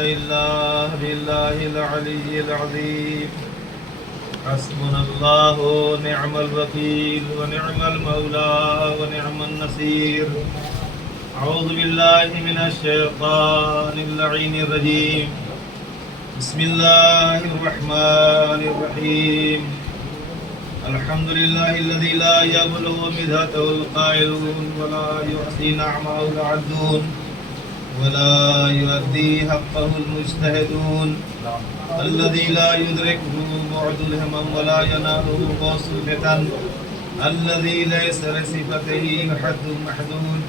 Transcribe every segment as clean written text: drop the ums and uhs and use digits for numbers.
إلا بالله العلي العظيم حسبنا الله ونعم الوكيل ونعم المولى ونعم النصير أعوذ بالله من الشيطان اللعين الرجيم بسم الله الرحمن الرحيم الحمد لله الذي لا يبلغ مدحته القائلون ولا يحصي نعمه العدون ولا يؤدي حقه المجتهدون الذي لا يدركه بعد الهمم ولا يناله غوث الفتن الذي ليس لصفته حد محدود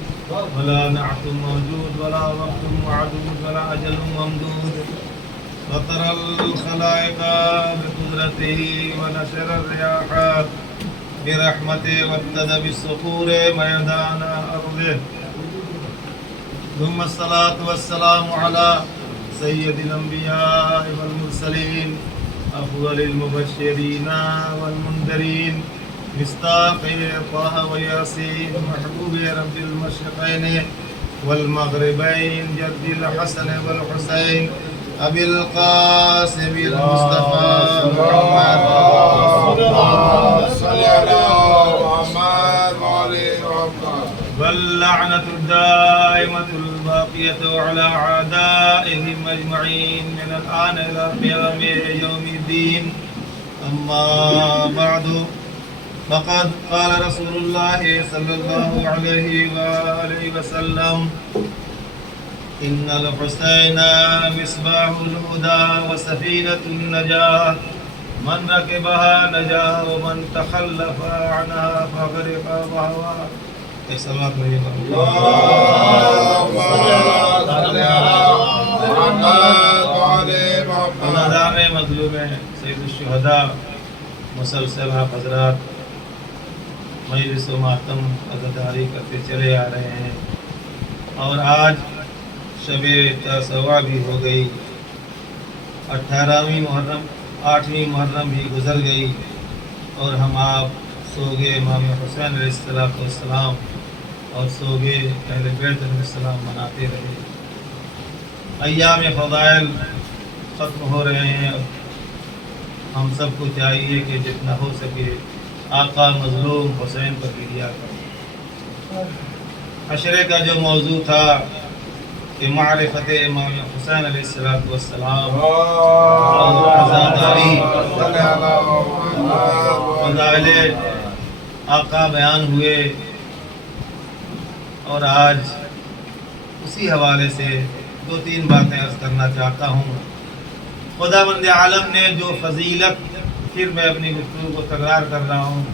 ولا نعت موجود ولا وقت معدود ولا أجل ممدود فطر الخلائق بقدرته ونشر الرياح برحمته وابتدى بالصخور ميدان أرضه ثم الصلاة والسلام على سيد الأنبياء والمرسلين أفضل المبشرين والمنذرين مصداق طه وياسين محبوب رب المشرقين والمغربين جد الحسن والحسين أبي القاسم المصطفى محمد صلى على محمد وعلى محمد واللعنة الدائمة الباقية على أعدائهم أجمعين من الآن إلى قيام يوم الدين أما بعد فقد قال رسول الله صلى الله عليه وآله وسلم إن الحسين مصباح الهدى وسفينة النجاة من ركبها نجا ومن تخلف عنها فغرق وهوى صلوات اللہ مظلوم سید الشہداء مسلسل آپ حضرات مجلس و ماتم عزاداری کرتے چلے آ رہے ہیں اور آج شب تاسوعہ بھی ہو گئی 8ویں محرم بھی گزر گئی اور ہم آپ سو گئے امام حسین علیہ السلام اور سو گئے اہل بیت علیہ السلام مناتے رہے ایام فضائل ختم ہو رہے ہیں ہم سب کو چاہیے کہ جتنا ہو سکے آقا مظلوم حسین پر فدیہ کریں عشرے کا جو موضوع تھا کہ معرفت امام حسین علیہ السلام اور عزاداری فضائل آقا بیان ہوئے اور آج اسی حوالے سے 2-3 باتیں عرض کرنا چاہتا ہوں خداوند عالم نے جو فضیلت پھر میں اپنی گفتگو کو تکرار کر رہا ہوں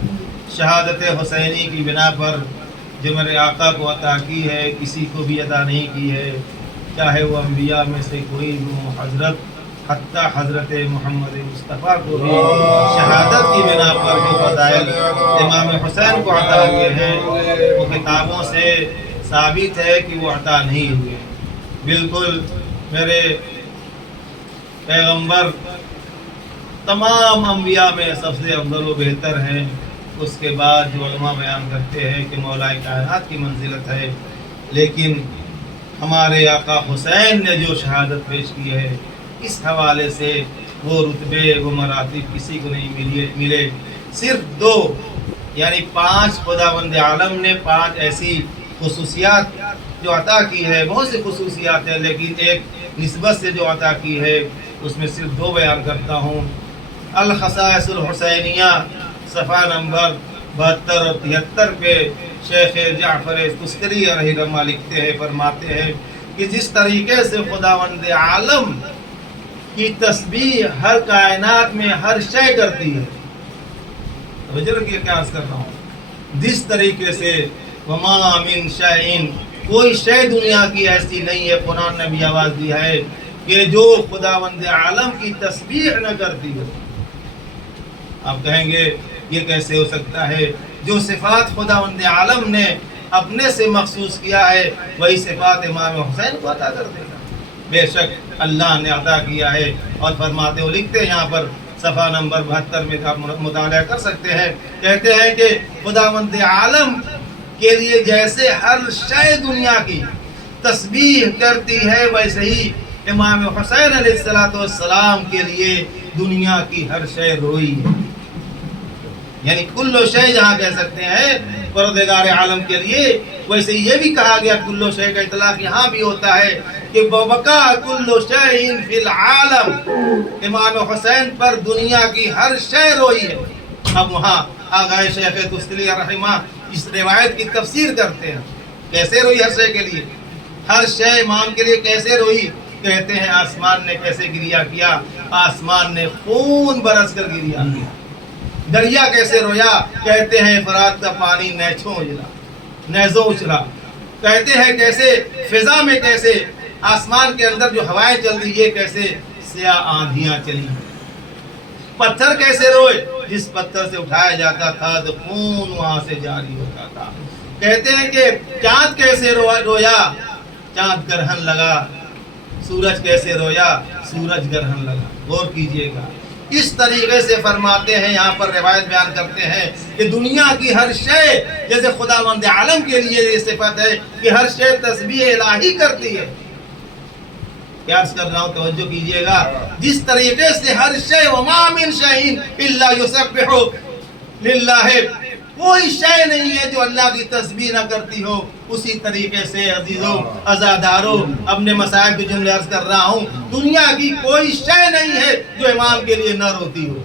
شہادت حسینی کی بنا پر جو میرے آقا کو عطا کی ہے کسی کو بھی عطا نہیں کی ہے چاہے وہ انبیاء میں سے کوئی بھی حضرت حتیٰ حضرت محمد مصطفیٰ کو بھی شہادت کی بنا پر جو فضائل امام حسین کو عطا ہوئے ہیں وہ کتابوں سے ثابت ہے کہ وہ عطا نہیں ہوئے بالکل میرے پیغمبر تمام انبیاء میں سب سے افضل و بہتر ہیں اس کے بعد جو علماء بیان کرتے ہیں کہ مولا کائنات کی منزلت ہے لیکن ہمارے آقا حسین نے جو شہادت پیش کی ہے اس حوالے سے وہ رتبے وہ مراتب کسی کو نہیں ملے صرف 2 یعنی 5 خداوند عالم نے 5 ایسی خصوصیات جو عطا کی ہے بہت سی خصوصیات ہیں لیکن ایک نسبت سے جو عطا کی ہے اس میں صرف 2 بیان کرتا ہوں الخصائص الحسینیہ صفحہ نمبر 72 اور 73 پہ شیخ جعفر تستری رحمہ اللہ لکھتے ہیں فرماتے ہیں کہ جس طریقے سے خداوند عالم کی تسبیح ہر کائنات میں ہر شے کرتی ہے توجہ کی کیا عرض کر رہا ہوں جس طریقے سے وما من شیء کوئی شے دنیا کی ایسی نہیں ہے قرآن نے بھی آواز دی ہے کہ جو خداوند عالم کی تسبیح نہ کرتی ہو آپ کہیں گے یہ کیسے ہو سکتا ہے جو صفات خداوند عالم نے اپنے سے مخصوص کیا ہے وہی صفات امام حسین کو عطا کر دے گا بے شک اللہ نے عطا کیا ہے اور فرماتے ہو لکھتے ہیں یہاں پر صفحہ نمبر 72 میں آپ مطالعہ کر سکتے ہیں کہتے ہیں کہ خداوند عالم کے لیے جیسے ہر شے دنیا کی تسبیح کرتی ہے ویسے ہی امام حسین علیہ السلام کے لیے دنیا کی ہر شے روئی ہے. یعنی کل شے جہاں کہہ سکتے ہیں پروردگار عالم کے لیے، ویسے یہ بھی کہا گیا کل شے کا اطلاق یہاں بھی ہوتا ہے کہ ببکا کل شیء فی العالم، امام حسین پر دنیا کی ہر شے روئی ہے. اب وہاں آغا شیخ تستلی رحمہ اس روایت کی تفسیر کرتے ہیں، کیسے روئی ہر شے کے لیے، ہر شے امام کے لیے کیسے روئی. کہتے ہیں آسمان نے کیسے گریا کیا، آسمان نے خون برس کر گریا کیا. دریا کیسے رویا، کہتے ہیں فرات کا پانی نیچوں اجلا نیزوں اچھلا. کہتے ہیں کیسے فضا میں کیسے آسمان کے اندر جو ہوائیں چل رہی ہے کیسے سیاہ آندھیاں چلی. پتھر کیسے روئے، جس پتھر سے اٹھایا جاتا تھا تو خون وہاں سے جاری ہوتا تھا. کہتے ہیں کہ چاند کیسے رویا، چاند گرہن لگا. سورج کیسے رویا، سورج گرہن لگا. غور کیجئے گا. اس طریقے سے فرماتے ہیں، یہاں پر روایت بیان کرتے ہیں کہ دنیا کی ہر شے، جیسے خداوند عالم کے لیے یہ صفت ہے کہ ہر شے تسبیح الہی کرتی ہے. کیا عرض کر رہا ہوں، توجہ کیجئے گا. جس طریقے سے ہر شے وما من شیء الا یسبح للہ، کوئی شے نہیں ہے جو اللہ کی تسبیح نہ کرتی ہو، اسی طریقے سے عزیزو عزادارو اپنے مسائل کے جملے عرض کر رہا ہوں، دنیا کی کوئی شے نہیں ہے جو امام کے لیے نہ روتی ہو.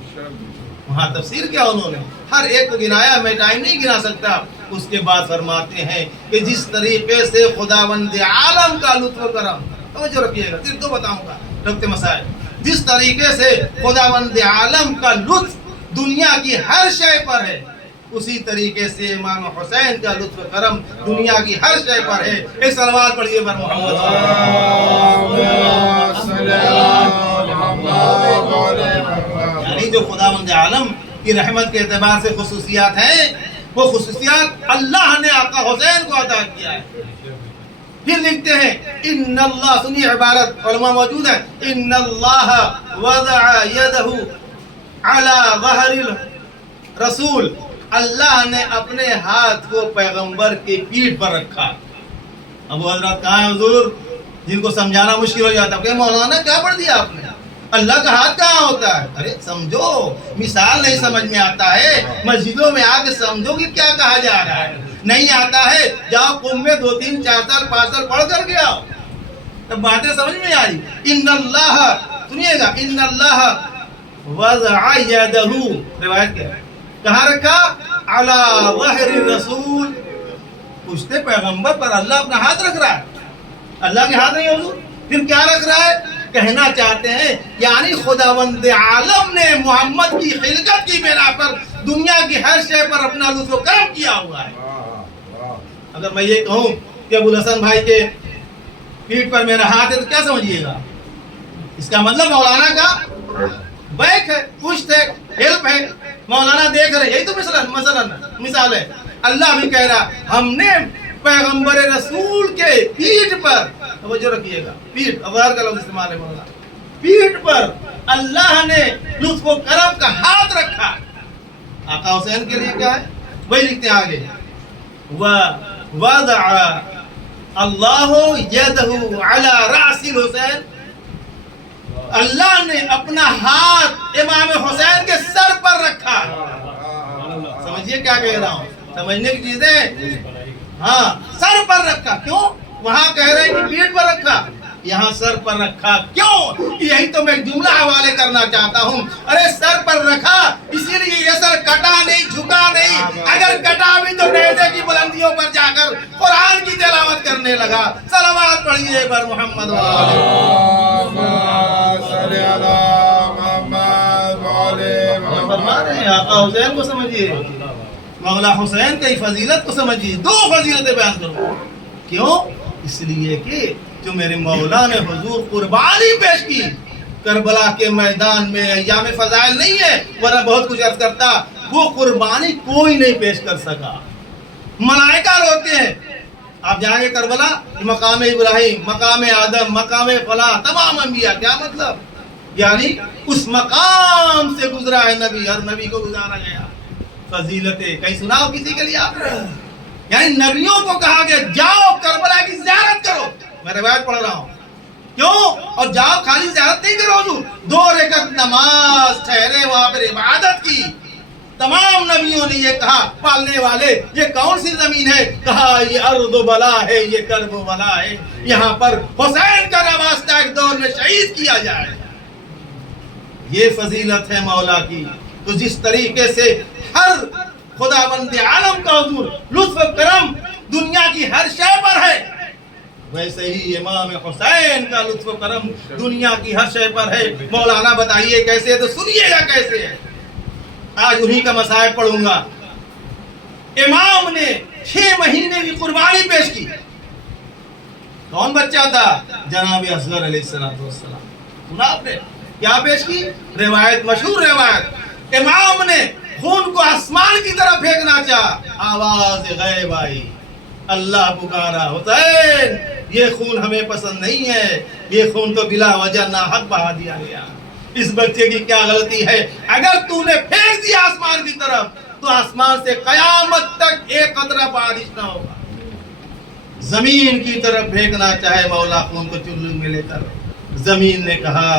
وہاں تفسیر کیا انہوں نے ہر ایک کو گنایا، میں ٹائم نہیں گنا سکتا. اس کے بعد فرماتے ہیں کہ جس طریقے سے خداوند عالم کا لطف و کرم، توجہ رکھیے گا، صرف تو بتاؤں گا رکھتے مسائل. جس طریقے سے خداوند عالم کا لطف دنیا کی ہر شے پر ہے، اسی طریقے سے امام حسین کا لطف کرم دنیا کی ہر شے پر ہے. ایک صلوات پڑھیے بر محمد. یعنی جو خداوند عالم کی رحمت کے اعتبار سے خصوصیات ہیں، وہ خصوصیات اللہ نے آقا حسین کو عطا کیا ہے. پھر لکھتے ہیں ان اللہ، سنیے عبارت، علماء موجود ہے، ان اللہ وضع یدہ علی ظہر الرسول، اللہ نے اپنے ہاتھ کو پیغمبر کی پیٹھ پر رکھا. اب وہ حضرات کہاں ہیں حضور، جن کو سمجھانا مشکل ہو جاتا ہے کہ مولانا کیا پڑھ دیا آپ نے، اللہ کا ہاتھ کہاں ہوتا ہے. ارے سمجھو، مثال نہیں سمجھ میں آتا ہے، مسجدوں میں آ کے سمجھو کہ کیا کہا جا رہا ہے. نہیں آتا ہے جاؤ قم میں 2 3 4 سال 5 سال پڑھ کر کے آؤ، تب باتیں سمجھ میں آئی. ان اللہ، سنیے گا، ان اللہ وضع یدہ، روایت کیا ہے، کہاں رکھا، علی ظہر الرسول. پوچھتے پیغمبر پر اللہ اپنا ہاتھ رکھ رہا ہے، اللہ کے ہاتھ نہیں حضور، پھر کیا رکھ رہا ہے. کہنا چاہتے ہیں یعنی خداوند عالم نے محمد کی خلقت کی بنا پر دنیا کی ہر شے پر اپنا لطف و کرم کیا ہوا ہے. اگر میں یہ کہوں کہ ابو الحسن بھائی کے پیٹھ پر میرا ہاتھ ہے تو کیا سمجھیے گا، اس کا مطلب مولانا کا بیک ہے، پشت ہے، ہیلپ ہے، مولانا دیکھ رہے. یہی تو مثال ہے. اللہ بھی کہہ رہا ہم نے پیغمبر رسول کے پیٹھ پر، توجہ رکھیے گا، پیٹھ، ابرار کا لفظ استعمال ہے مولانا، پیٹھ پر اللہ نے لطف و کرم کا ہاتھ رکھا. آقا حسین کے لیے کیا ہے، وہی لکھتے ہیں آگے، وَوَضَعَ اللَّهُ يَدَهُ عَلَى رَأْسِ الْحُسَيْنِ، اللہ نے اپنا ہاتھ امام حسین کے سر پر رکھا. سمجھیے کیا کہہ رہا ہوں، سمجھنے کی چیزیں. ہاں، سر پر رکھا. کیوں؟ وہاں کہہ رہے ہیں کہ پیٹھ پر رکھا، یہاں سر پر رکھا. کیوں؟ یہی تو میں جملہ حوالے کرنا چاہتا ہوں. ارے سر پر رکھا اسی لیے یہ سر کٹا نہیں، جھکا نہیں. اگر کٹا بھی تو نیزے کی بلندیوں پر جا کر قرآن کی تلاوت کرنے لگا. صلوات پڑھیے بر محمد فرما رہے ہیں. آقا حسین کو سمجھیے، مولا حسین کی فضیلت کو سمجھیے. 2 فضیلتیں بیان کروں. کیوں؟ اس لیے کہ جو میرے مولا نے حضور قربانی پیش کی کربلا کے میدان میں، ایام فضائل نہیں ہے ورنہ بہت کچھ عرض کرتا، وہ قربانی کوئی نہیں پیش کر سکا. ملائکہ روتے ہیں. آپ جائیں گے کربلا، مقام ابراہیم، مقام آدم، مقام فلاں، تمام انبیاء. کیا مطلب؟ یعنی اس مقام سے گزرا ہے نبی، ہر نبی کو گزارا گیا. فضیلتیں کہیں سناؤ کسی کے لیے آپ نے؟ یعنی نبیوں کو کہا کہ جاؤ کربلا کی زیارت کرو. میں روایت پڑھ رہا ہوں. کیوں؟ اور جاؤ خالی زیارت نہیں کرو حضور، 2 رکعت نماز ٹھہرے وہاں پر عبادت کی۔ تمام نبیوں نے یہ کہا، پالنے والے یہ کون سی زمین ہے؟ کہا یہ ارض و بلا ہے، یہ کرب و بلا ہے، یہاں پر حسین کا نواسطہ ایک دور میں شہید کیا جائے۔ یہ فضیلت ہے مولا کی۔ تو جس طریقے سے ہر خداوند عالم کا حضور لطف و کرم دنیا کی ہر شے پر ہے، ویسے ہی امام حسین کا لطف و کرم دنیا کی ہر شے پر ہے۔ مولانا بتائیے کیسے؟ تو سنیے گا کیسے ہے۔ آج انہی کا مصائب پڑھوں گا۔ امام نے 6 مہینے کی قربانی پیش کی۔ کون بچہ تھا؟ جناب اصغر علیہ السلام۔ سنا آپ نے کیا پیش کی؟ روایت، مشہور روایت، امام نے خون کو آسمان کی طرف پھینکنا چاہا، آواز غیب آئی، اللہ پکارا، حسین یہ خون ہمیں پسند نہیں ہے، یہ خون تو بلا وجہ ناحق بہا دیا گیا۔ اس بچے کی کیا غلطی ہے؟ اگر تو نے پھینک دیا آسمان کی طرف تو آسمان سے قیامت تک ایک قطرہ بارش نہ ہوگا۔ زمین کی طرف پھینکنا چاہے مولا خون کو چلو میں لے کر، زمین نے کہا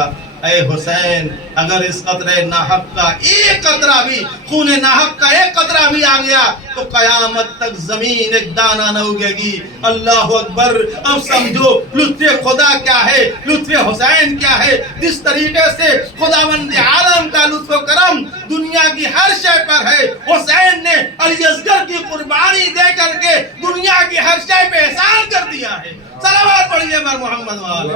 اے حسین اگر اس قطرے ناحق کا ایک قطرہ بھی، خون ناحق کا ایک قطرہ بھی آ گیا تو قیامت تک زمین ایک دانہ نہ اگے گی۔ اللہ اکبر! اب سمجھو لطف خدا کیا ہے، لطف حسین کیا ہے۔ جس طریقے سے خداوند عالم کا لطف و کرم دنیا کی ہر شے پر ہے، حسین نے علی اصغر کی قربانی دے کر کے دنیا کی ہر شے پہ احسان کر دیا ہے۔ صلوات پڑھیے بر محمد والے۔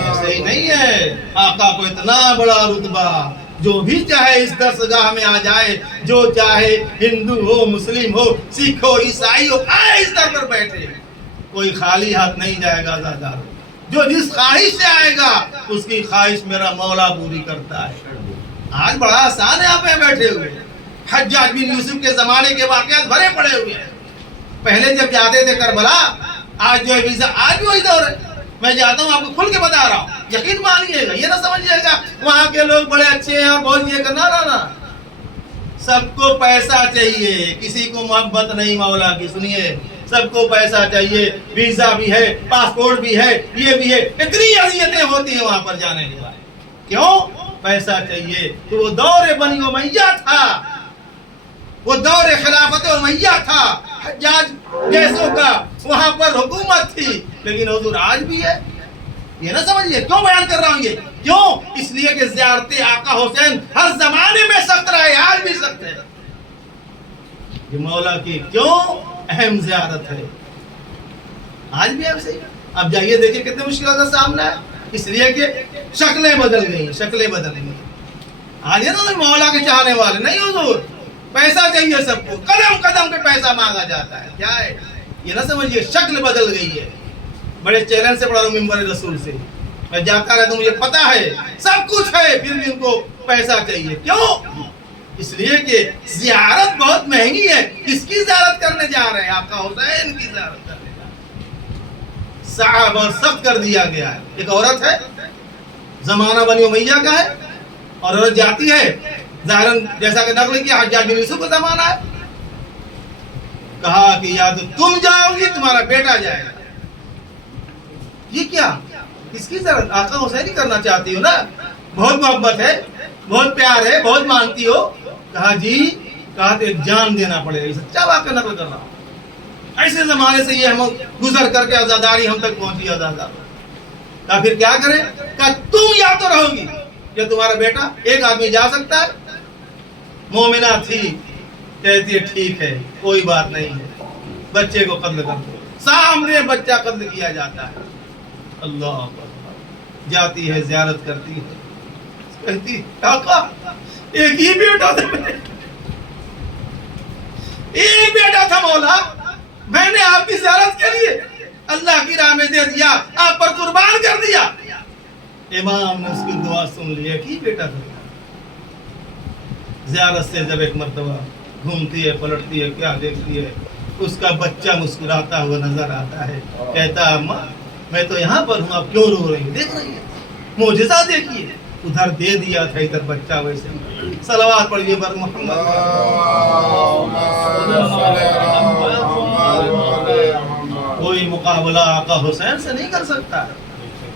ایسے ہی نہیں ہے، آقا کو اتنا بڑا رتبہ، جو بھی چاہے اس درسگاہ میں آ جائے، جو چاہے ہندو ہو، مسلم ہو، سکھ ہو، عیسائی ہو، آئے اس در پر بیٹھے، کوئی خالی ہاتھ نہیں جائے گا۔ زادار جو جس خواہش سے آئے گا اس کی خواہش میرا مولا پوری کرتا ہے۔ آج بڑا آسان ہے آپ یہاں بیٹھے ہوئے، حجاج بن یوسف کے زمانے کے واقعات بھرے پڑے ہوئے ہیں۔ پہلے جب جاتے تھے کربلا، آج جو ہے ویزا، آج وہی دور ہے۔ میں جاتا ہوں، آپ کو کھل کے بتا رہا ہوں، یقین مانیے گا، یہ نہ سمجھیے گا وہاں کے لوگ بڑے اچھے ہیں اور بہت یہ کرنا نا۔ سب کو پیسہ چاہیے، کسی کو محبت نہیں مولا کی۔ سنیے، سب کو پیسہ چاہیے، ویزا بھی ہے، پاسپورٹ بھی ہے، یہ بھی ہے، اتنی اذیتیں ہوتی ہیں وہاں پر جانے کے بعد۔ کیوں؟ پیسہ چاہیے۔ تو وہ دور بنی امیہ تھا، وہ دور خلافت امیہ تھا، حجاج جیسوں کا وہاں پر حکومت تھی، لیکن حضور آج بھی ہے۔ یہ نہ سمجھیے، کیوں بیان کر رہا ہوں یہ؟ کیوں؟ اس لیے کہ زیارت آقا حسین ہر زمانے میں سخت رہے، آج بھی سخت ہے۔ یہ مولا کی کیوں اہم زیارت ہے، آج بھی ایسے ہی۔ اب جائیے دیکھیں کتنے مشکلات کا سامنا ہے، اس لیے کہ شکلیں بدل گئی، شکلیں بدل گئی۔ آج ہے نا مولا کے چاہنے والے نہیں حضور، پیسہ چاہیے سب کو، قدم قدم پہ پیسہ مانگا جاتا ہے۔ کیا ہے یہ نہ سمجھیے، شکل بدل گئی ہے۔ بڑے چیلنج سے پڑھا رہا ہوں ممبر رسول سے، میں جاتا رہتا ہوں، مجھے پتا ہے سب کچھ ہے، پھر بھی ان کو پیسہ چاہیے۔ کیوں؟ اس لیے کہ زیارت بہت مہنگی ہے۔ کس کی زیارت کرنے جا رہے ہیں؟ آقا حسین کی زیارت کرنے جا رہے ہیں۔ صعب اور سخت کر دیا گیا ہے۔ ایک عورت ہے، زمانہ بنی امیہ کا ہے، اور عورت جاتی ہے، ظاہراً جیسا کہ نقل کیا حجاج بن یوسف کا زمانہ ہے، کہا کہ یا تو تم جاؤ گی، تمہارا بیٹا جائے گا۔ یہ کیا؟ کس کی ضرورت؟ آقا حسین ہی کرنا چاہتی ہو نا، بہت محبت ہے، بہت پیار ہے، بہت مانتی ہو۔ کہا جی، کہا تو ایک جان دینا پڑے گا۔ یہ سچا واقعہ نقل کر رہا ہوں، ایسے زمانے سے یہ ہم گزر کر کے آزاداری ہم تک پہنچی آزاداری۔ کہا پھر کیا کریں؟ کہا تم یا تو رہو گی یا تمہارا بیٹا۔ ایک آدمی جا سکتا ہے؟ مومنہ تھی، کہتی ہے ٹھیک ہے، کوئی بات نہیں ہے، بچے کو قتل کر دو۔ سامنے بچہ قتل کیا جاتا ہے۔ اللہ اکبر، جاتی ہے، زیارت کرتی ہے، کہتی آقا ایک ہی بیٹا تھا، ایک بیٹا تھا مولا، میں نے آپ کی زیارت کے لیے اللہ کی راہ میں دے دیا، آپ پر قربان کر دیا۔ امام نے اس کی دعا سن لی، ایک ہی بیٹا تھا۔ زیارت سے جب ایک مرتبہ گھومتی ہے، پلٹتی ہے، کیا دیکھتی ہے؟ اس کا بچہ مسکراتا ہوا نظر آتا ہے، کہتا اماں میں تو یہاں پر ہوں، آپ کیوں رو رہی ہیں؟ دیکھ رہی ہے، معجزہ دیکھیے، ادھر دے دیا تھا، ادھر بچہ ویسے۔ صلوات پڑھیے بر محمد۔ کوئی مقابلہ آقا حسین سے نہیں کر سکتا.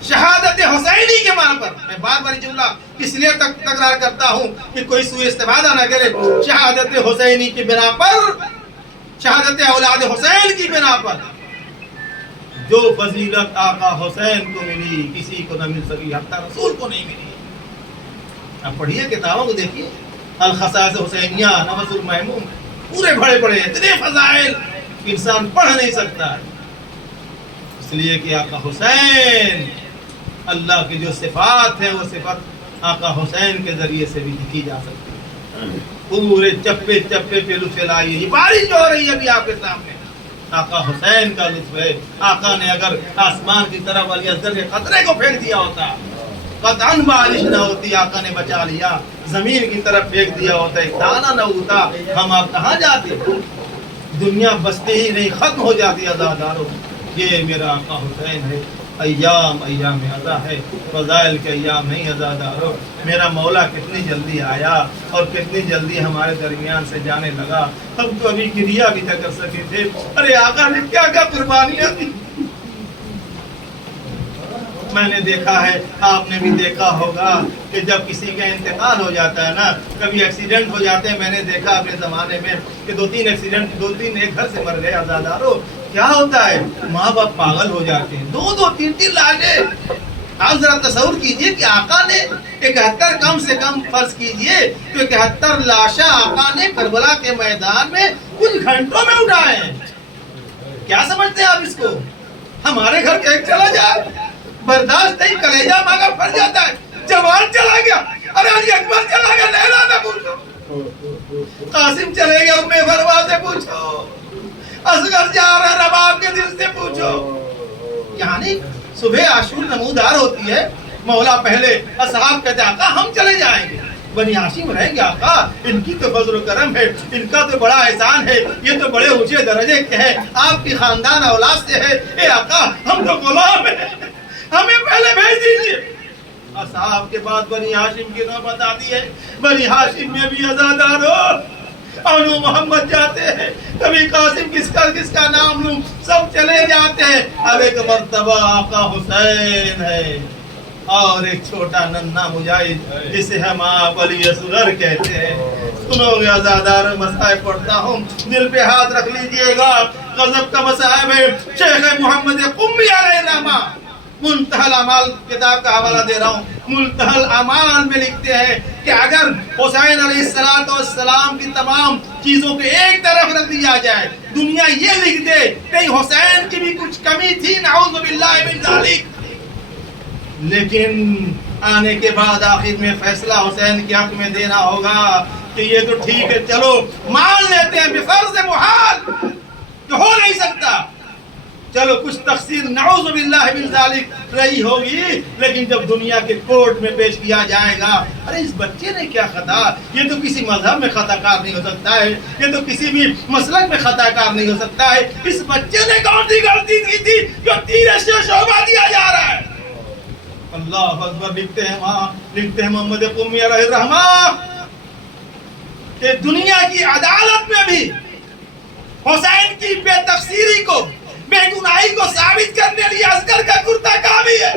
شہادت حسینی کے معنی پر میں بار بار جملہ اس لیے تکرار کرتا ہوں کہ کوئی سوء استفادہ نہ کرے. شہادت حسینی کی بنا پر، شہادت اولاد حسین کی بنا پر جو فضیلت آقا حسین کو ملی کسی کو نہ مل سکی، حتی رسول کو نہیں ملی. اب پڑھیے کتابوں کو دیکھیے، الخصائص حسینیہ، نبض المحموم، پورے بڑے بڑے اتنے فضائل انسان پڑھ نہیں سکتا ہے. اس لیے کہ آقا حسین، اللہ کی جو صفات ہے وہ صفات آقا حسین کے ذریعے سے بھی لکھی جا سکتی ہے. پورے چپے چپے پہ لطف لائیے. یہ بارش جو ہو رہی ہے ابھی آپ کے سامنے، آقا حسین کا لطف ہے. آقا نے اگر آسمان کی طرف علی اصغر کے قطرے کو پھینک دیا ہوتا، قطعاً بارش نہ ہوتی. آقا نے بچا لیا. زمین کی طرف پھینک دیا ہوتا، ایک دانہ نہ ہوتا، ہم آپ کہاں جاتے؟ دنیا بستے ہی نہیں، ختم ہو جاتی. عزادارو، یہ میرا آقا حسین ہے. ایام ایام عزا ہے، فضائل کے ایام نہیں عزادارو. میرا مولا کتنی جلدی آیا اور کتنی جلدی ہمارے درمیان سے جانے لگا. ہم تو ابھی کریا بھی نہ کر سکے تھے. ارے آقا نے کیا کیا قربانیاں دی. میں نے دیکھا ہے، آپ نے بھی دیکھا ہوگا کہ جب کسی کا انتقال ہو جاتا ہے نا، کبھی ایکسیڈنٹ ہو جاتے ہیں. میں نے دیکھا اپنے زمانے میں کہ دو تین ایک گھر سے مر گئے. عزادارو، کیا ہوتا ہے؟ ماں باپ پاگل ہو جاتے ہیں. دو تین لاشیں. آپ ذرا تصور کیجئے کہ آقا نے 71 کم سے کم فرض کیجئے تو 71 لاشیں آقا نے کربلا کے میدان میں کچھ گھنٹوں میں اٹھائے ہیں. کیا سمجھتے ہیں آپ اس کو؟ ہمارے گھر کے ایک چلا جائے برداشت نہیں، کلیجہ مانگا پھٹ جاتا ہے. جوان چلا گیا، ارے علی اکبر چلا گیا، لیلا سے پوچھو. قاسم چلے گیا، ام فروا سے پوچھو. اصغر جا رہا ہے، رباب کے دل سے پوچھو. یعنی صبح عاشور نمودار ہوتی ہے. مولا پہلے اصحاب کہتے ہیں آقا ہم چلے جائیں گے، بنی ہاشم رہیں گے. آقا ان کی تو فضل و کرم ہے، ان کا تو بڑا احسان ہے، یہ تو بڑے اونچے درجے کے ہیں، آپ کی خاندان اولاد سے ہے. اے آقا ہم تو غلام ہیں، ہمیں پہلے بھیج دیجیے. اصحاب کے بعد بنی ہاشم کی نوبت آتی ہے. بنی ہاشم میں بھی عزادارو انو محمد جاتے ہیں. کبھی قاسم کس کا نام لوں، سب چلے جاتے ہیں. اب ایک مرتبہ آقا حسین ہے اور ایک چھوٹا ننھا مجاہد جسے ہم آپ علی اصغر کہتے ہیں. سنو گے عزادارو، مسائب پڑھتا ہوں، دل پہ ہاتھ رکھ لیجئے گا. غضب کا مسائب ہے. شیخ محمد قمی علیہ الرحمہ منتہی الاعمال کتاب کا حوالہ دے رہا ہوں. منتہی الاعمال میں لکھتے ہیں کہ اگر حسین علیہ السلام کی تمام چیزوں کو ایک طرف رکھ دیا جائے، دنیا یہ لکھ دے کہ حسین کی بھی کچھ کمی تھی، نعوذ باللہ من ذالک، لیکن آنے کے بعد آخر میں فیصلہ حسین کے حق میں دینا ہوگا کہ یہ تو ٹھیک ہے، چلو مان لیتے ہیں بفرض محال کہ ہو نہیں سکتا، چلو کچھ تقصیر نعوذ باللہ من ذالک رہی ہوگی، لیکن جب دنیا کے کورٹ میں پیش کیا جائے گا، ارے اس بچے نے کیا خطا، یہ تو کسی مذہب میں خطا کار نہیں ہو سکتا ہے، یہ تو کسی بھی مسلک میں خطا کار نہیں ہو سکتا ہے، اس بچے نے کون سی غلطی کی تھی جو تیر سے شعبہ دیا جا رہا ہے. اللہ اکبر. لکھتے ہیں وہاں، لکھتے ہیں محمد قمی علیہ الرحمہ کہ دنیا کی عدالت میں بھی حسین کی بے تقصیری کو، بے گناہی کو ثابت کرنے لیے اصغر کا کرتا کافی ہے.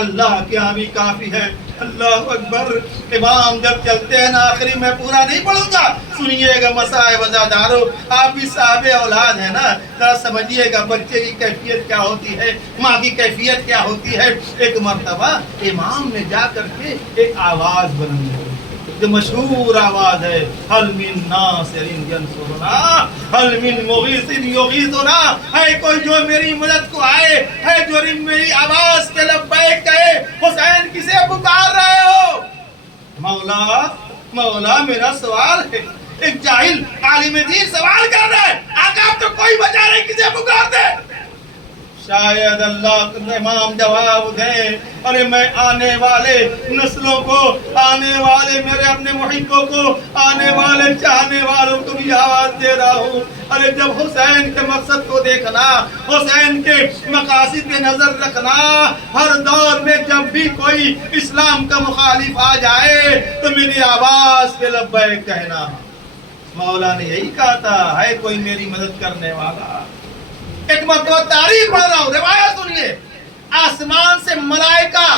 اللہ کے ہاں بھی کافی ہے. اللہ اکبر. امام جب چلتے ہیں نا، آخری میں پورا نہیں پڑھوں گا، سنیے گا مسائب عزادارو. آپ بھی صاحب اولاد ہیں نا، ذرا سمجھیے گا بچے کی کیفیت کیا ہوتی ہے، ماں کی کیفیت کیا ہوتی ہے. ایک مرتبہ امام نے جا کر کے ایک آواز بلند کی جو مشہور آواز ہے، حل من ناصر ینصرنا، حل من مغیث یغیثنا، ہے کوئی جو میری مدد کو آئے، ہے جو میری آواز کے لبیک کہے. حسین کسے پکار رہے ہو؟ مولا میرا سوال ہے. ایک جاہل عالم دین سوال کر رہا ہے، آقا تو کوئی بچا نہیں، کسے پکارتے؟ شاید اللہ امام جواب دیں، ارے میں آنے والے نسلوں کو، آنے والے میرے اپنے محبوں کو، آنے والے چاہنے والوں کو بھی آواز دے رہا ہوں. ارے جب حسین کے مقصد کو دیکھنا، حسین کے مقاصد پہ نظر رکھنا، ہر دور میں جب بھی کوئی اسلام کا مخالف آ جائے تو میری آواز پہ لبیک کہنا. مولا نے یہی کہا تھا، ہے کوئی میری مدد کرنے والا. ایک مرتبہ تاریخ پڑھ رہا ہوں، روایت سنیے، آسمان سے ملائکہ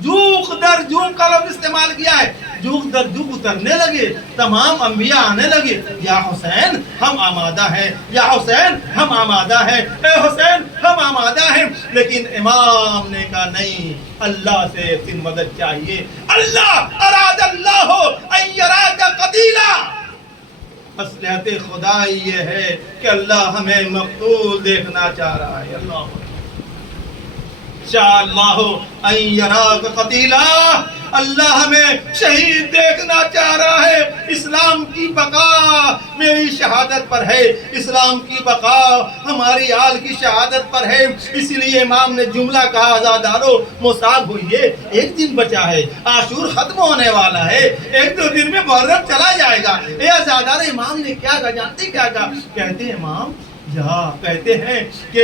جوق در جوق کا لفظ استعمال کیا ہے، جوق در جوق اترنے لگے، تمام انبیاء آنے لگے، یا حسین ہم آمادہ ہیں، یا حسین ہم آمادہ ہیں، اے حسین ہم آمادہ ہیں، لیکن امام نے کہا نہیں، اللہ سے ایک دن مدد چاہیے، اللہ اراد اللہ ان یراک قتیلا، مصلحت خدائی یہ ہے کہ اللہ ہمیں مقتول دیکھنا چاہ رہا ہے، اللہ شاء اللہ ان یراک قتیلا، اللہ ہمیں شہید دیکھنا چاہ رہا ہے، اسلام کی بقا میری شہادت پر ہے، اسلام کی بقا ہماری آل کی شہادت پر ہے، اسی لیے امام نے جملہ کہا آزادارو مصاب ہوئیے، ایک دن بچا ہے، عاشور ختم ہونے والا ہے، ایک دو دن میں محرم چلا جائے گا، اے آزادارو امام نے کیا کہا، جانتے کیا کہا؟ کہتے ہیں امام کہتے ہیں کہ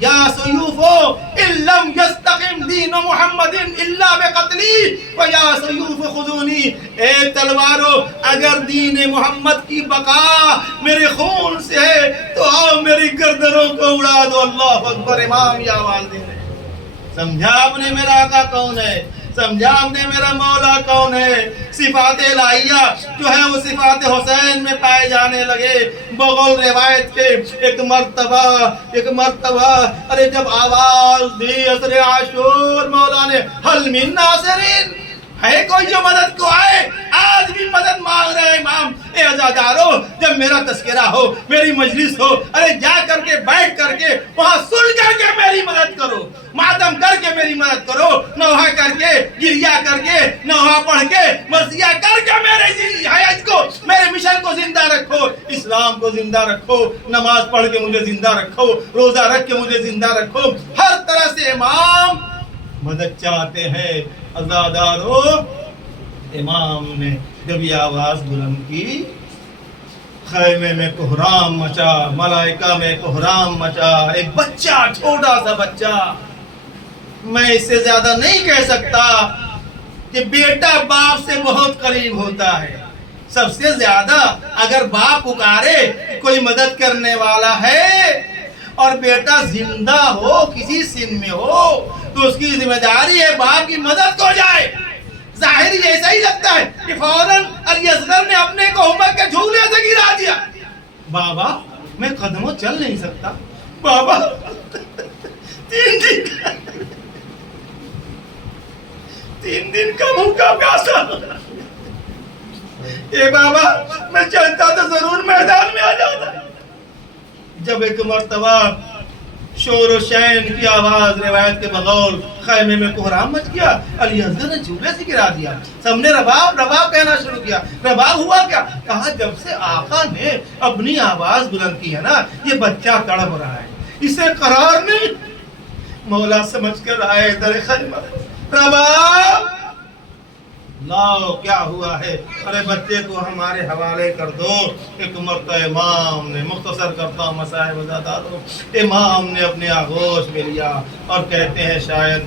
یا سیوفو ان لم یستقم دین محمد الا بقتلی و یا سیوف خذونی، اے تلوارو اگر دین محمد کی بقا میرے خون سے ہے تو آؤ میری گردنوں کو اڑا دو، اللہ اکبر، امام یہ آواز دے رہے ہیں، سمجھا آپ نے میرا آقا کون ہے، سمجھا آپ نے میرا مولا کون ہے، صفات الہیہ جو ہے وہ صفات حسین میں پائے جانے لگے، بغل روایت کے ایک مرتبہ ارے جب آواز دی عصر عاشور مولا نے حل من ناصرین، ہے کوئی جو مدد کو آئے، آج بھی مدد مانگ رہے امام، اے عزادارو جب میرا تذکرہ ہو، میری مجلس ہو، ارے جا کر کے بیٹھ کر کے وہاں سن کر کے میری مدد کرو، ماتم کر کے میری مدد کرو، نوحہ کر کے، گریہ کر کے، نوحہ پڑھ کے، مرثیہ کر کے میرے حیات کو، میرے مشن کو زندہ رکھو، اسلام کو زندہ رکھو، نماز پڑھ کے مجھے زندہ رکھو، روزہ رکھ کے مجھے زندہ رکھو، ہر طرح سے امام مدد چاہتے ہیں۔ عزادارو امام نے جب یہ آواز بلند کی، خیمے میں کوہرام مچا، ملائکہ میں کوہرام مچا، ایک بچہ، چھوٹا سا بچہ، میں اس سے زیادہ نہیں کہہ سکتا کہ بیٹا باپ سے بہت قریب ہوتا ہے، سب سے زیادہ اگر باپ پکارے کوئی مدد کرنے والا ہے اور بیٹا زندہ ہو، کسی سن میں ہو، تو اس کی ذمہ داری ہے باپ کی مدد کو جائے۔ ظاہر ایسا ہی لگتا ہے کہ فوراً علی اصغر نے اپنے کو عمر کے جھولے سے گرا دیا، بابا میں قدموں چل نہیں سکتا، بابا 3 دن کا بھوکا پیاسا، اے بابا میں چلتا تو ضرور میدان میں آ جاتا۔ جب ایک مرتبہ شور و شین کی آواز روایت کے بغول خیمے میں کوہرام مچ گیا، علی اصغر نے جھولے سے گرا دیا، سب نے رباب رباب کہنا شروع کیا۔ رباب ہوا کیا؟ کہا جب سے آقا نے اپنی آواز بلند کی ہے نا، یہ بچہ تڑپ رہا ہے، اسے قرار نہیں۔ مولا سمجھ کر آئے در خیمہ، رباب لاؤ کیا ہوا ہے، ارے بچے کو ہمارے حوالے کر دو۔ ایک مرتبہ امام نے، مختصر کرتا ہوں مسائل وزاداروں، امام نے اپنے آغوش میں لیا اور کہتے ہیں شاید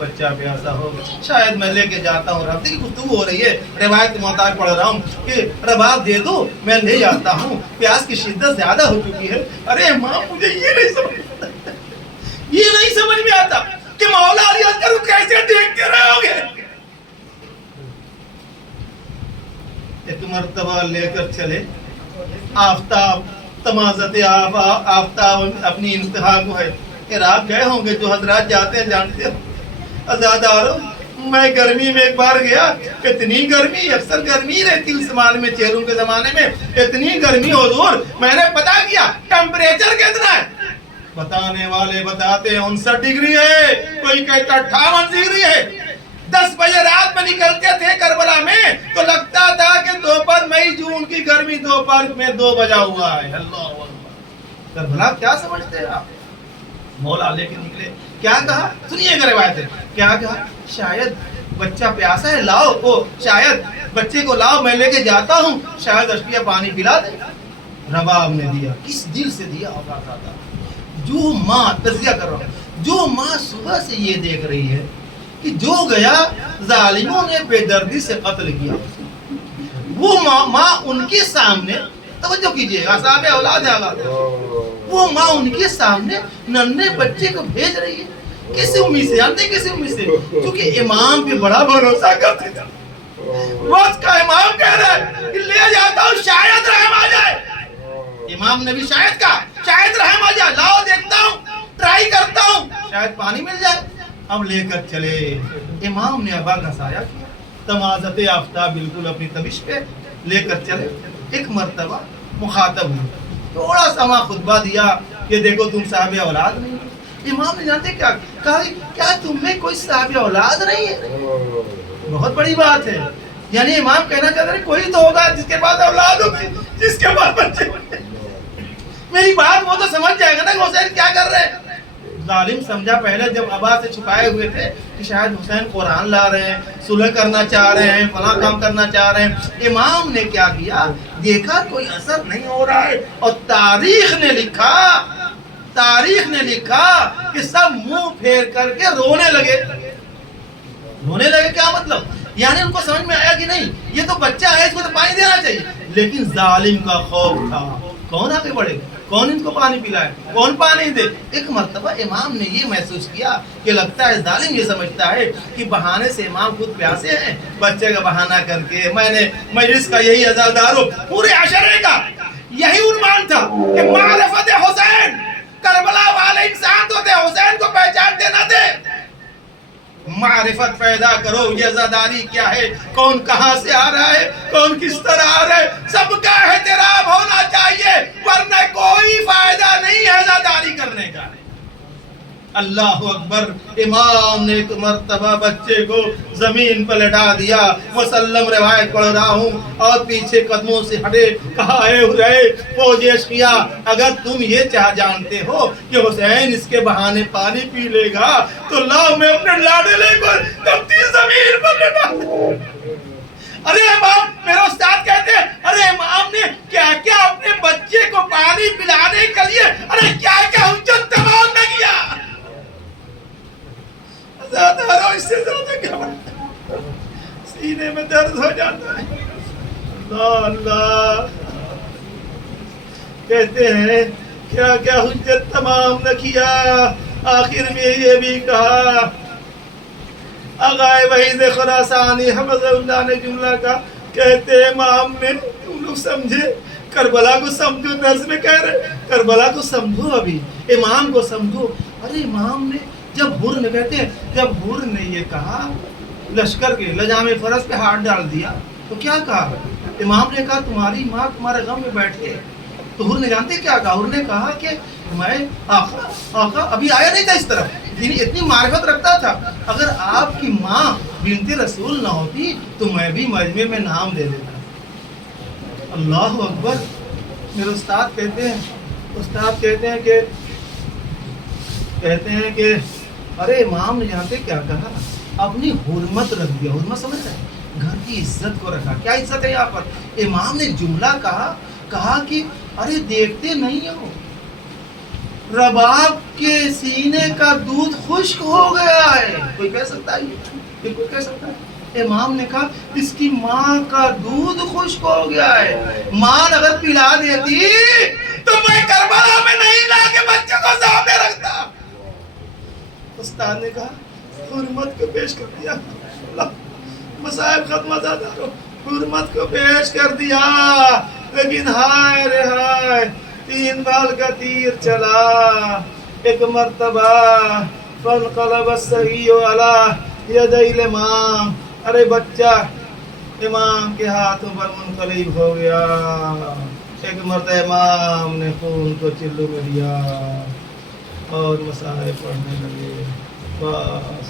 بچہ پیاسا ہو، شاید میں لے کے جاتا ہوں، رابطے کی گفتگو ہو رہی ہے، روایت کے مطابق پڑھ رہا ہوں کہ رباب دے دو میں لے جاتا ہوں، پیاس کی شدت زیادہ ہو چکی ہے۔ ارے امام مجھے یہ نہیں سمجھ میں آتا کہ مولا علی اصغر کو کیسے دیکھتے رہو گے۔ ایک مرتبہ لے کر چلے، آفتاب تمازت آفتاب اپنی انتہا کو ہے، کہ آپ گئے ہوں گے، جو حضرات جاتے ہیں جانتے ہو۔ عزادارو میں گرمی میں ایک بار گیا، اتنی گرمی، اکثر گرمی رہتی عثمان میں، چہروں کے زمانے میں اتنی گرمی حضور، میں نے پتا کیا ٹیمپریچر کتنا ہے، بتانے والے بتاتے ہیں 59 ڈگری ہے، کوئی کہتا 58 ڈگری ہے۔ 10 بجے رات میں نکلتے تھے کربلا میں تو لگتا تھا کہ دوپہر مئی جون کی گرمی دوپہر میں 2 بجا ہوا ہے۔ اللہ اکبر، کربلا کیا سمجھتے ہیں آپ؟ مولا لے کے نکلے، کیا کہا؟ سنیے گا روایت ہے، کیا کہا؟ شاید بچہ پیاسا ہے، لاؤ وہ، شاید بچے کو لاؤ میں لے کے جاتا ہوں، شاید اشکیہ پانی پلا دے۔ رباب نے دیا، کس دل سے دیا ہوگا تھا؟ جو ماں، تجزیہ کر رہا ہوں، جو ماں صبح سے یہ دیکھ رہی ہے کہ جو گیا ظالموں نے بے دردی سے قتل کیا، وہ ماں ان کے سامنے، توجہ کیجئے گا، صاحب اولاد ہے، وہ ماں ان کے سامنے ننھے بچے کو بھیج رہی ہے، کسی امید سے، جانتے کسی امید سے؟ کیونکہ امام پہ بڑا بھروسہ کرتے تھے. وقت کا امام کہہ رہا ہے کہ لے جاتا ہوں شاید رحم آ جائے. امام نے بھی شاید کہا، شاید رحم آ جائے، لاؤ دیکھتا ہوں، ٹرائی کرتا ہوں، شاید پانی مل جائے. اب لے کر چلے. امام نے ابا کا سایہ کیا، تمازت آفتاب بالکل اپنی تبش پہ لے کر چلے. ایک مرتبہ مخاطب ہوئے، تھوڑا سا وہاں خطبہ دیا کہ دیکھو تم صاحب اولاد نہیں. امام نے جانتے کیا کہا؟ کیا تم میں کوئی صاحب اولاد نہیں ہے؟ بہت بڑی بات ہے. یعنی امام کہنا چاہتے ہیں کوئی تو ہوگا جس کے پاس اولاد ہوگی، جس کے پاس بچے ہوگے. میری بات وہ تو سمجھ جائے گا نا کہ حسین کیا کر رہے ہیں. ظالم سمجھا پہلے جب ابا سے چھپائے ہوئے تھے کہ شاید حسین قرآن لا رہے ہیں، صلح کرنا چاہ رہے ہیں، فلاں کام کرنا چاہ رہے ہیں. امام نے کیا کیا؟ دیکھا کوئی اثر نہیں ہو رہا ہے، اور تاریخ نے لکھا کہ سب منہ پھیر کر کے رونے لگے. کیا مطلب؟ یعنی ان کو سمجھ میں آیا کہ نہیں یہ تو بچہ ہے، اس کو تو پانی دینا چاہیے. لیکن ظالم کا خوف تھا، کون آگے بڑھے، کون ان کو پانی پلائے، کون پانی دے. ایک مرتبہ امام نے یہ محسوس کیا کہ لگتا ہے ظالم یہ سمجھتا ہے کہ بہانے سے امام خود پیاسے ہیں، بچے کا بہانہ کر کے میں نے مجلس کا یہی عزادار ہوں. پورے عشرے کا یہی عنوان تھا کہ معرفت حسین. کربلا والے انسان تو تھے، حسین کو پہچان دینا دے، معرفت پیدا کرو. یہ عزاداری کیا ہے، کون کہاں سے آ رہا ہے، کون کس طرح آ رہا ہے، سب کا احترام ہونا چاہیے، ورنہ کوئی فائدہ نہیں ہے عزاداری کرنے کا. اللہ اکبر. امام نے ایک مرتبہ بچے کو زمین پر لٹا دیا. مسلم روایت پڑھ رہا ہوں اور پیچھے قدموں سے ہٹے، کہا اے حسین فوج اشقیا، اگر تم یہ جانتے ہو کہ حسین اس کے بہانے پانی پی لے گا تو لاؤ میں اپنے لاڈلے کو تپتی زمین پر لٹا دوں. ارے امام، میرے استاد کہتے ہیں ارے امام نے کیا کیا اپنے بچے کو پانی پلانے کے لیے ارے کیا کیا حجت تمام نہ کیا. اس سے زیادہ کیا بڑھتا، سینے میں درد ہو جاتا ہے. اللہ اللہ کہتے ہیں کیا کیا حجت تمام نہ کیا. آخر میں یہ بھی کہا. آغائے وحید خراسانی حفظ اللہ نے جملہ کا کہتے ہیں امام نے، تم لوگ سمجھے کربلا کو سمجھو، درس میں کہہ رہے کربلا کو سمجھو، ابھی امام کو سمجھو. ارے امام نے جب حر نے کہتے ہیں جب حر نے یہ کہا لشکر کے لجام فرس پہ ہاتھ ڈال دیا تو کیا کہا؟ امام نے کہا تمہاری ماں تمہارے غم میں بیٹھے. تو حر نے جانتے کیا کہا؟ حر نے کہا کہ میں آقا ابھی آیا نہیں تھا اس طرف، اتنی معرفت رکھتا تھا، اگر آپ کی ماں بنت رسول نہ ہوتی تو میں بھی مجمع میں نام دے دیتا. اللہ اکبر. میرے استاد کہتے ہیں کہ ارے امام نے یہاں پہ کیا کہا؟ اپنی حرمت رکھ دیا. حرمت سمجھ رہے، گھر کی عزت کو رکھا. کیا عزت ہے یہاں پر؟ امام نے جملہ کہا کہ ارے دیکھتے نہیں ہو رباب کے سینے کا دودھ خشک ہو گیا ہے. کوئی کہہ سکتا ہے یہ کوئی کہہ سکتا ہے؟ امام نے کہا اس کی ماں کا دودھ خشک ہو گیا ہے. ماں اگر پلا دیتی تو میں کربلا میں نہیں لا کے بچے کو سامنے رکھتا. استاد نے کہا حرمت کو پیش کر دیا. مصائب ختم زادہ حرمت کو پیش کر دیا. لیکن ہائے رے ہائے، 3 بال کا تیر چلا. ایک مرتبہ فانقلب الصبی علی یدی الامام. ارے بچہ امام کے ہاتھوں پر منقلب ہو گیا. ایک مرتبہ امام نے خون کو چلو میں دیا اور مسائل پڑھنے لگے. بس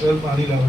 چل پانی لاؤ.